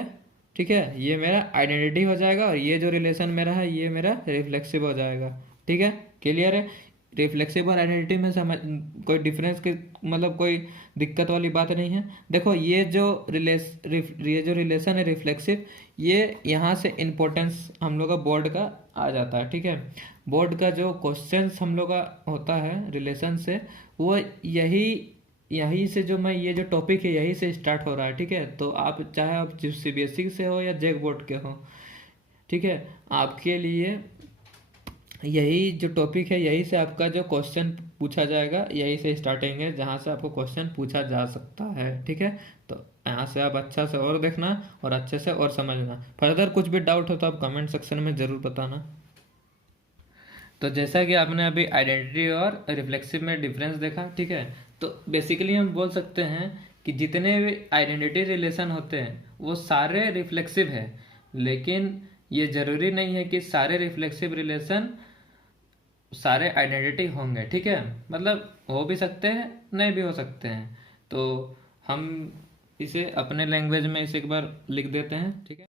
ठीक है, ये मेरा आइडेंटिटी हो जाएगा, और ये जो रिलेशन मेरा है ये मेरा रिफ्लेक्सिव हो जाएगा। ठीक है, क्लियर है? रिफ्लेक्सिव और आइडेंटिटी में समझ कोई डिफरेंस के मतलब कोई दिक्कत वाली बात नहीं है। देखो ये जो रिलेशन है रिफ्लेक्सिव, ये यहाँ से इम्पोर्टेंस हम लोग का बोर्ड का आ जाता है। ठीक है, बोर्ड का जो क्वेश्चंस हम लोग का होता है रिलेशन से, वो यही से जो मैं ये जो टॉपिक है यही से स्टार्ट हो रहा है। ठीक है, तो आप चाहे आप सीबीएसई से हो या जेक बोर्ड के हो, ठीक है, आपके लिए यही जो टॉपिक है यही से आपका जो क्वेश्चन पूछा जाएगा, यही से स्टार्टिंग है जहाँ से आपको क्वेश्चन पूछा जा सकता है। ठीक है, तो यहाँ से आप अच्छा से और देखना और अच्छे से और समझना। फर्दर कुछ भी डाउट हो तो आप कमेंट सेक्शन में ज़रूर बताना। तो जैसा कि आपने अभी आइडेंटिटी और रिफ्लेक्सिव में डिफरेंस देखा, ठीक है, तो बेसिकली हम बोल सकते हैं कि जितने भी आइडेंटिटी रिलेशन होते हैं वो सारे रिफ्लेक्सिव है, लेकिन ये जरूरी नहीं है कि सारे रिफ्लेक्सिव रिलेशन सारे आइडेंटिटी होंगे। ठीक है, मतलब हो भी सकते हैं, नहीं भी हो सकते हैं। तो हम इसे अपने लैंग्वेज में इसे एक बार लिख देते हैं। ठीक है,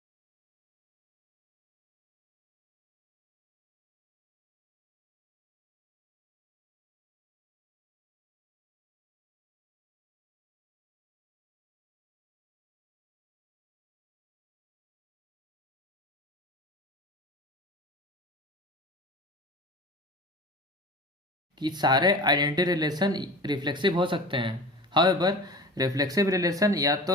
कि सारे आइडेंटिटी रिलेशन रिफ्लेक्सिव हो सकते हैं। हाउएवर रिफ्लेक्सिव रिलेशन या तो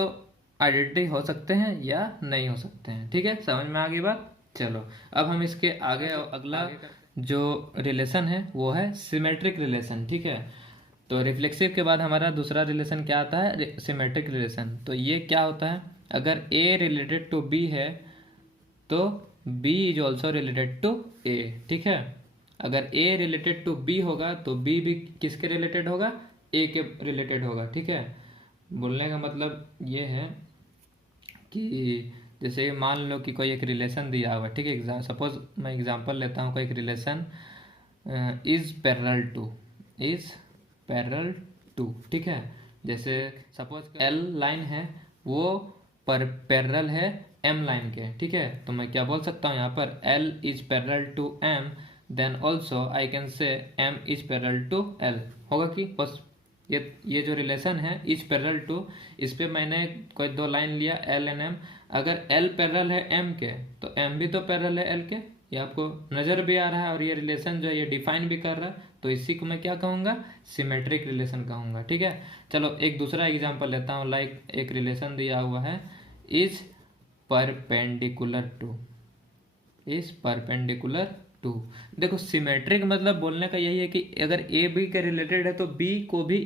आइडेंटिटी हो सकते हैं या नहीं हो सकते हैं। ठीक है, समझ में आ गई बात? चलो अब हम इसके आगे अगला जो रिलेशन है वो है सिमेट्रिक रिलेशन। ठीक है, तो रिफ्लेक्सिव के बाद हमारा दूसरा रिलेशन क्या आता है? Symmetric relation. तो ये क्या होता है? अगर ए रिलेटेड टू बी है तो B is also related to A. ठीक है, अगर ए रिलेटेड टू बी होगा तो बी भी किसके रिलेटेड होगा? ए के रिलेटेड होगा। ठीक है, बोलने का मतलब ये है कि जैसे मान लो कि कोई एक रिलेशन दिया हुआ है। ठीक है, सपोज मैं एग्जांपल लेता हूँ, कोई एक relation is parallel to, is parallel to. ठीक है, जैसे सपोज एल लाइन है वो पर पैरेलल है एम लाइन के। ठीक है, तो मैं क्या बोल सकता हूँ यहाँ पर? L is parallel to M, then also I can say M is parallel to L. होगा कि बस ये जो रिलेशन है इज पैरेलल टू, इस पे मैंने कोई दो लाइन लिया एल एंड एम। अगर एल पैरेलल है एम के तो एम भी तो पैरेलल है एल के, ये आपको नज़र भी आ रहा है, और ये रिलेशन जो है ये डिफाइन भी कर रहा है। तो इसी को मैं क्या कहूँगा? सिमेट्रिक रिलेशन कहूँगा। ठीक है, चलो एक दूसरा एग्जांपल लेता हूँ। लाइक एक रिलेशन दिया हुआ है is perpendicular to, is perpendicular to. देखो सिमेट्रिक मतलब बोलने का यही है कि अगर ए बी के रिलेटेड है तो बी को भी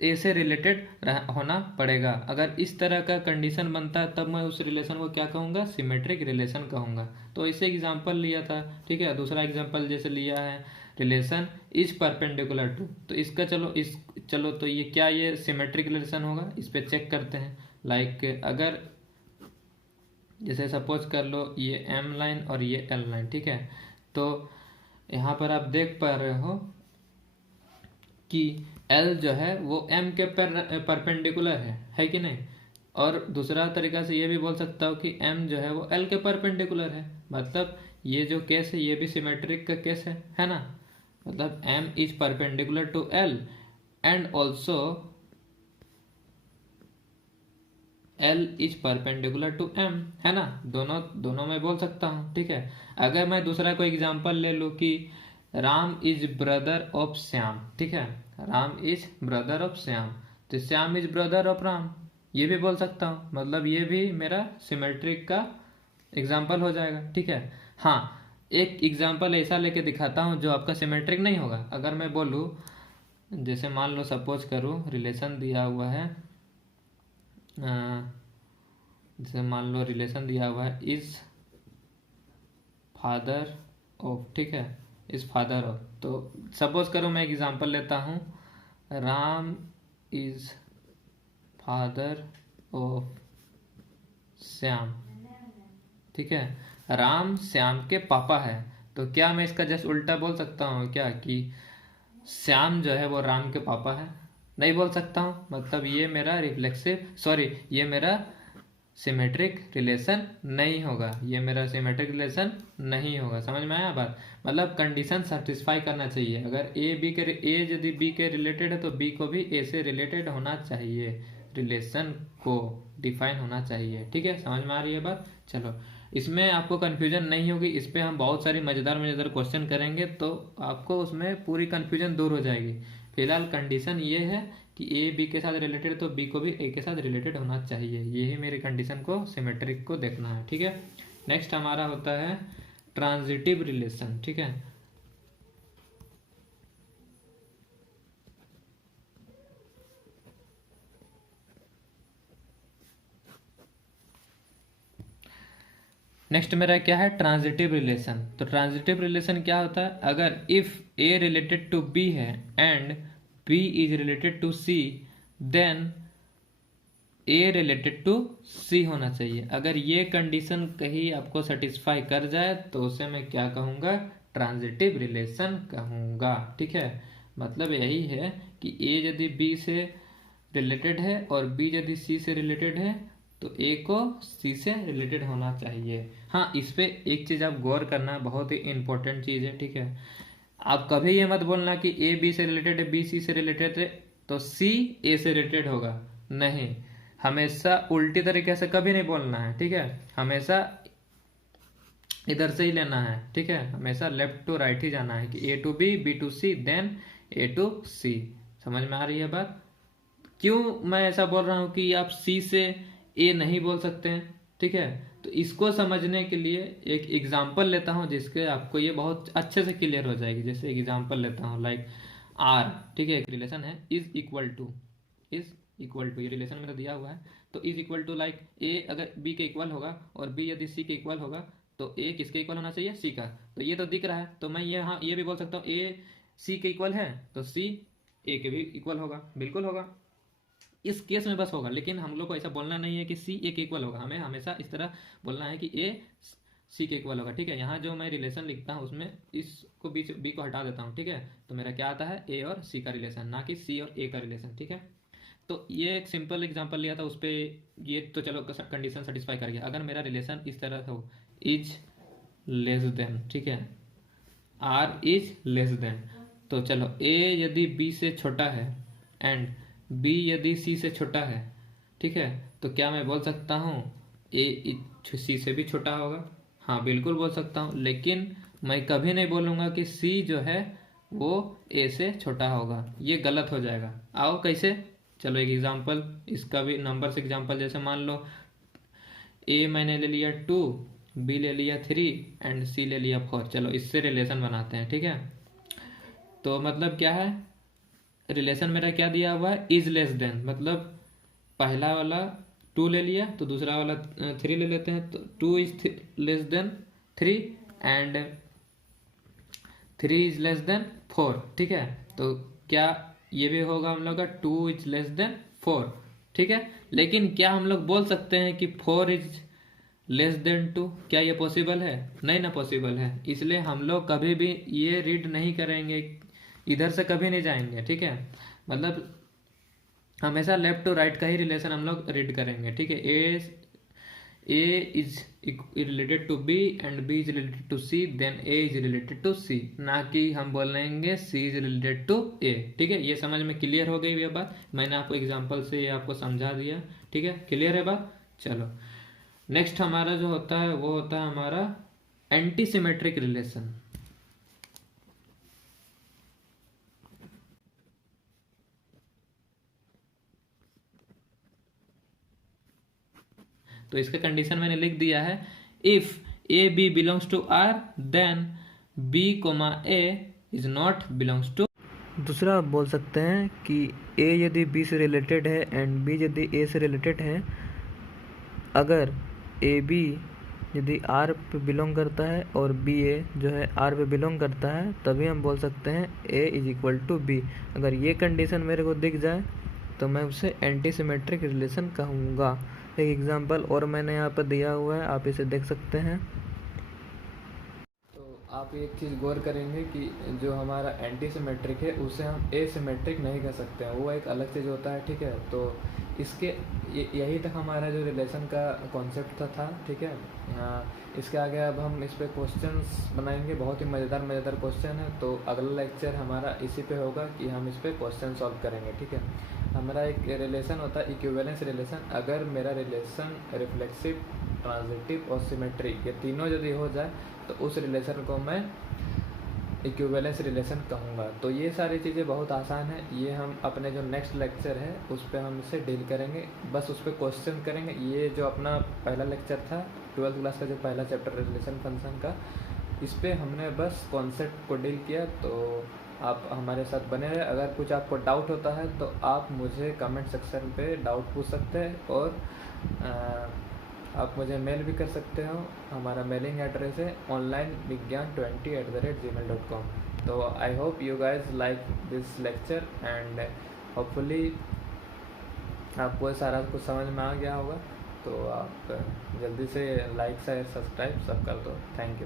ए से रिलेटेड होना पड़ेगा। अगर इस तरह का कंडीशन बनता है तब मैं उस रिलेशन को क्या कहूँगा? सिमेट्रिक रिलेशन कहूँगा। तो इसे एग्जांपल लिया था। ठीक है, दूसरा एग्जांपल जैसे लिया है रिलेशन इज परपेंडिकुलर टू, तो इसका चलो तो ये क्या, ये सिमेट्रिक रिलेशन होगा? इस पे चेक करते हैं। लाइक अगर जैसे सपोज कर लो ये एम लाइन और ये एल लाइन। ठीक है, तो यहाँ पर आप देख पा रहे हो कि एल जो है वो एम के परपेंडिकुलर है कि नहीं? और दूसरा तरीका से ये भी बोल सकता हूँ कि एम जो है वो एल के परपेंडिकुलर है। मतलब ये जो केस है ये भी सिमेट्रिक का केस है ना? मतलब M is perpendicular to L and also L is perpendicular to M, है ना? दोनों मैं बोल सकता हूँ। ठीक है, अगर मैं दूसरा कोई एग्जांपल ले लूँ कि Ram is brother of Shyam. ठीक है, Ram is brother of Shyam, तो Shyam is brother of Ram, ये भी बोल सकता हूँ। मतलब ये भी मेरा सिमेट्रिक का एग्जाम्पल हो जाएगा। ठीक है, हाँ एक एग्जाम्पल ऐसा लेके दिखाता हूँ जो आपका सिमेट्रिक नहीं होगा। अगर मैं बोलूँ, जैसे मान लो सपोज करूँ रिलेशन दिया हुआ है जैसे मान लो रिलेशन दिया हुआ है इज फादर ऑफ, ठीक है, इज फादर ऑफ। तो सपोज करो मैं एग्जांपल लेता हूँ, Ram is father of Shyam, ठीक है, राम श्याम के पापा है। तो क्या मैं इसका जस्ट उल्टा बोल सकता हूँ क्या कि श्याम जो है वो राम के पापा है? नहीं बोल सकता हूँ। मतलब ये मेरा रिफ्लेक्सिव, सॉरी, ये मेरा सिमेट्रिक रिलेशन नहीं होगा, ये मेरा सिमेट्रिक रिलेशन नहीं होगा। समझ में आया बात? मतलब कंडीशन सेटिस्फाई करना चाहिए। अगर ए यदि बी के रिलेटेड है तो बी को भी ए से रिलेटेड होना चाहिए, रिलेशन को डिफाइन होना चाहिए। ठीक है, समझ में आ रही है बात? चलो, इसमें आपको कन्फ्यूजन नहीं होगी। इस पर हम बहुत सारी मज़ेदार क्वेश्चन करेंगे तो आपको उसमें पूरी कन्फ्यूजन दूर हो जाएगी। फिलहाल कंडीशन ये है कि ए बी के साथ रिलेटेड तो बी को भी ए के साथ रिलेटेड होना चाहिए। यही मेरी कंडीशन को, सिमेट्रिक को देखना है। ठीक है, नेक्स्ट हमारा होता है ट्रांजिटिव रिलेशन। ठीक है, नेक्स्ट मेरा क्या है, ट्रांजिटिव रिलेशन। तो ट्रांजिटिव रिलेशन क्या होता है? अगर if A related to B है and B is related to C, then A related to C होना चाहिए। अगर ये कंडीशन कहीं आपको सेटिस्फाई कर जाए तो उसे मैं क्या कहूँगा, ट्रांजिटिव रिलेशन कहूँगा। ठीक है, मतलब यही है कि ए यदि बी से रिलेटेड है और बी यदि सी से रिलेटेड है तो ए को सी से रिलेटेड होना चाहिए। हाँ, इस पे एक चीज़ आप गौर करना, बहुत ही इंपॉर्टेंट चीज़ है। ठीक है, आप कभी ये मत बोलना कि ए बी से रिलेटेड है, बी सी से रिलेटेड है तो सी ए से रिलेटेड होगा। नहीं, हमेशा उल्टी तरीके से कभी नहीं बोलना है। ठीक है, हमेशा इधर से ही लेना है। ठीक है, हमेशा लेफ्ट टू राइट ही जाना है कि A to B, B to C, then A to C. समझ में आ रही है बात? क्यों मैं ऐसा बोल रहा हूँ कि आप सी से ए नहीं बोल सकते हैं? ठीक है, तो इसको समझने के लिए एक एग्जाम्पल लेता हूँ जिसके आपको ये बहुत अच्छे से क्लियर हो जाएगी। जैसे एग्जाम्पल लेता हूँ लाइक आर। ठीक है, एक रिलेशन है इज इक्वल टू, ये रिलेशन मेरा दिया हुआ है। तो is equal to like A अगर बी के इक्वल होगा और बी यदि सी के इक्वल होगा तो ए किसके इक्वल होना चाहिए, सी का। तो ये तो दिख रहा है, तो मैं ये भी बोल सकता हूँ ए सी के इक्वल है तो सी ए के भी इक्वल होगा, बिल्कुल होगा। इस केस में बस होगा, लेकिन हम लोग को ऐसा बोलना नहीं है कि सी ए के इक्वल होगा। हमें हमेशा इस तरह बोलना है कि ए सी के इक्वल होगा। ठीक है, यहाँ जो मैं रिलेशन लिखता हूँ उसमें इसको बी को हटा देता हूँ। ठीक है, तो मेरा क्या आता है, ए और सी का रिलेशन, ना कि सी और ए का रिलेशन। ठीक है, तो ये एक सिंपल एग्जांपल लिया था, उस पर ये तो चलो कंडीशन सेटिस्फाई कर गया। अगर मेरा रिलेशन इस तरह हो, इज लेस देन, ठीक है, आर इज लेस देन, तो चलो ए यदि बी से छोटा है एंड बी यदि सी से छोटा है, ठीक है, तो क्या मैं बोल सकता हूँ ए सी से भी छोटा होगा? हाँ, बिल्कुल बोल सकता हूँ, लेकिन मैं कभी नहीं बोलूँगा कि सी जो है वो ए से छोटा होगा। ये गलत हो जाएगा। आओ कैसे, चलो एक एग्जांपल, इसका भी नंबर से एग्जांपल। जैसे मान लो ए मैंने ले लिया 2, बी ले लिया 3 एंड सी ले लिया 4। चलो इससे रिलेशन बनाते हैं। ठीक है, तो मतलब क्या है, रिलेशन मेरा क्या दिया हुआ है, इज लेस देन, मतलब पहला वाला 2 ले लिया तो दूसरा वाला 3 ले लेते हैं। तो 2 is less than 3 and 3 is less than 4। ठीक है, तो क्या ये भी होगा हम लोग का 2 इज लेस देन 4। ठीक है, लेकिन क्या हम लोग बोल सकते हैं कि 4 इज लेस देन 2? क्या ये पॉसिबल है? नहीं ना, पॉसिबल है। इसलिए हम लोग कभी भी ये रीड नहीं करेंगे, इधर से कभी नहीं जाएंगे। ठीक है, मतलब हमेशा लेफ्ट टू राइट का ही रिलेशन हम लोग रीड करेंगे। ठीक है, A is related to B and B is related to C, then A is related to C, ना कि हम बोलेंगे C is related to A. ठीक है, ये समझ में क्लियर हो गई ये बात? मैंने आपको एग्जांपल से ये आपको समझा दिया। ठीक है, क्लियर है बात? चलो, नेक्स्ट हमारा जो होता है वो होता है हमारा एंटी सिमेट्रिक रिलेशन। तो इसका कंडीशन मैंने लिख दिया है, if A B belongs to R then B comma A is not belongs to. दूसरा आप बोल सकते हैं कि ए यदि बी से रिलेटेड है एंड बी यदि ए से रिलेटेड है अगर ए बी यदि आर पे बिलोंग करता है और बी ए जो है आर पे बिलोंग करता है, तभी हम बोल सकते हैं ए इज इक्वल टू बी। अगर ये कंडीशन मेरे को दिख जाए तो मैं उसे एंटी सिमेट्रिक रिलेशन कहूँगा। एक एग्जांपल और मैंने यहाँ पर दिया हुआ है, आप इसे देख सकते हैं। तो आप एक चीज़ गौर करेंगे कि जो हमारा एंटी सिमेट्रिक है उसे हम एसिमेट्रिक नहीं कह सकते हैं, वो एक अलग चीज़ होता है, ठीक है। तो इसके यही तक हमारा जो रिलेशन का कॉन्सेप्ट था, ठीक है। इसके आगे अब हम इस पे क्वेश्चंस बनाएंगे, बहुत ही मज़ेदार क्वेश्चन है। तो अगला लेक्चर हमारा इसी पे होगा कि हम इस पे क्वेश्चन सॉल्व करेंगे, ठीक है। हमारा एक रिलेशन होता है इक्विवेलेंस रिलेशन। अगर मेरा रिलेशन रिफ्लेक्सिव, ट्रांजिटिव और सिमेट्रिक ये तीनों यदि हो जाए तो उस रिलेशन को मैं इक्विवेलेंस रिलेशन कहूँगा। तो ये सारी चीज़ें बहुत आसान है, ये हम अपने जो नेक्स्ट लेक्चर है उस पर हम इसे डील करेंगे, बस उस पर क्वेश्चन करेंगे। ये जो अपना पहला लेक्चर था 12th क्लास का, जो पहला चैप्टर रिलेशन फंक्शन का, इस पर हमने बस कॉन्सेप्ट को डील किया। तो आप हमारे साथ बने रहे। अगर कुछ आपको डाउट होता है तो आप मुझे कमेंट सेक्शन पे डाउट पूछ सकते हैं, और आप मुझे मेल भी कर सकते हो। हमारा मेलिंग एड्रेस है onlineviggyan20@gmail.com। तो I hope you guys like this lecture and hopefully आपको सारा कुछ समझ में आ गया होगा। तो आप जल्दी से लाइक शेयर सब्सक्राइब सब कर दो। Thank you.